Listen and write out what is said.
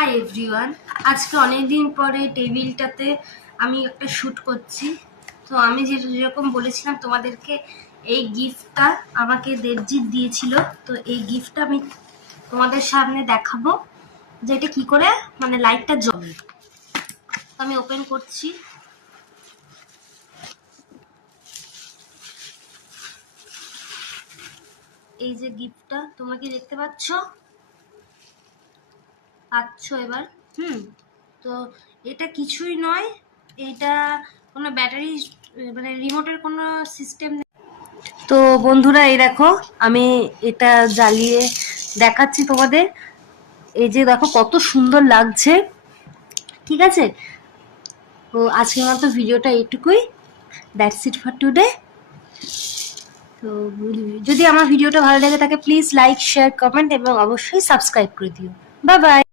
Hi everyone, আজকে অনেক দিন পরে টেবিলটাতে আমি একটা শ্যুট করছি। তো আমি যেরকম বলেছিলাম তোমাদেরকে, এই গিফটটা আমাকে দেবজিৎ দিয়েছিল। তো এই গিফটটা আমি তোমাদের সামনে দেখাবো যে এটা কি করে মানে লাইটটা জ্বলে। আমি ওপেন করছি। এই যে গিফটটা তোমরা কি দেখতে পাচ্ছ এবার? তো এটা কিছুই নয়, এটা কোনো ব্যাটারি মানে রিমোটের কোনো সিস্টেম নেই। তো বন্ধুরা, এই দেখো আমি এটা জ্বালিয়ে দেখাচ্ছি তোমাদের। এই যে দেখো কত সুন্দর লাগছে, ঠিক আছে? তো আজকের মতো ভিডিওটা এইটুকুই। That's it for today. তো যদি আমার ভিডিওটা ভালো লাগে থাকে প্লিজ লাইক, শেয়ার, কমেন্ট এবং অবশ্যই সাবস্ক্রাইব করে দিও। Bye bye.